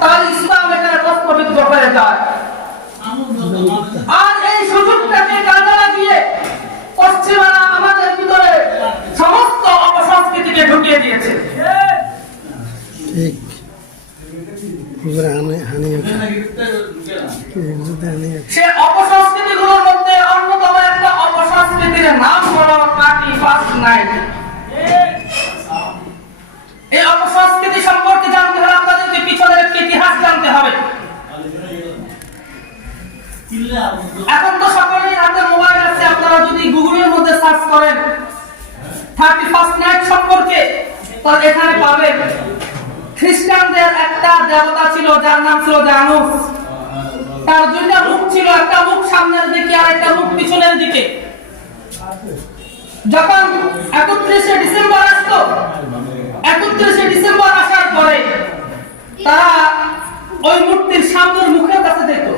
তাহলে ইসলাম এখানে প্রশ্নবিদ্ধ হয়ে যায়। আর এই সুযোগটাকে কাজে লাগিয়ে পশ্চিমারা আমাদের ভিতরে সমস্ত অপসংস্কৃতিকে ঢুকিয়ে দিয়েছে। ঠিক সে অপসংস্কৃতিগুলোর মধ্যে অন্যতম একটা অপসংস্কৃতির নাম হলো 31st নাইট। এই অপসংস্কৃতি সম্পর্কে জানতে হলে আপনাদেরকে পিছনের একটি ইতিহাস জানতে হবে। এখন তো সকলেই হাতে মোবাইল আছে, আপনারা যদি গুগলের মধ্যে সার্চ করেন 31st নাইট সম্পর্কে, তাহলে এখানে পাবেন খ্রিস্টানদের একটা দেবতা ছিল যার নাম ছিল জানুস। তার দুইটা মুখ ছিল, একটা মুখ সামনের দিকে আর একটা মুখ পিছনের দিকে। যখন 31শে ডিসেম্বর আসতো, 31শে ডিসেম্বর আসার পরে তারা ওই মূর্তির সামনের মুখের কাছে যেত।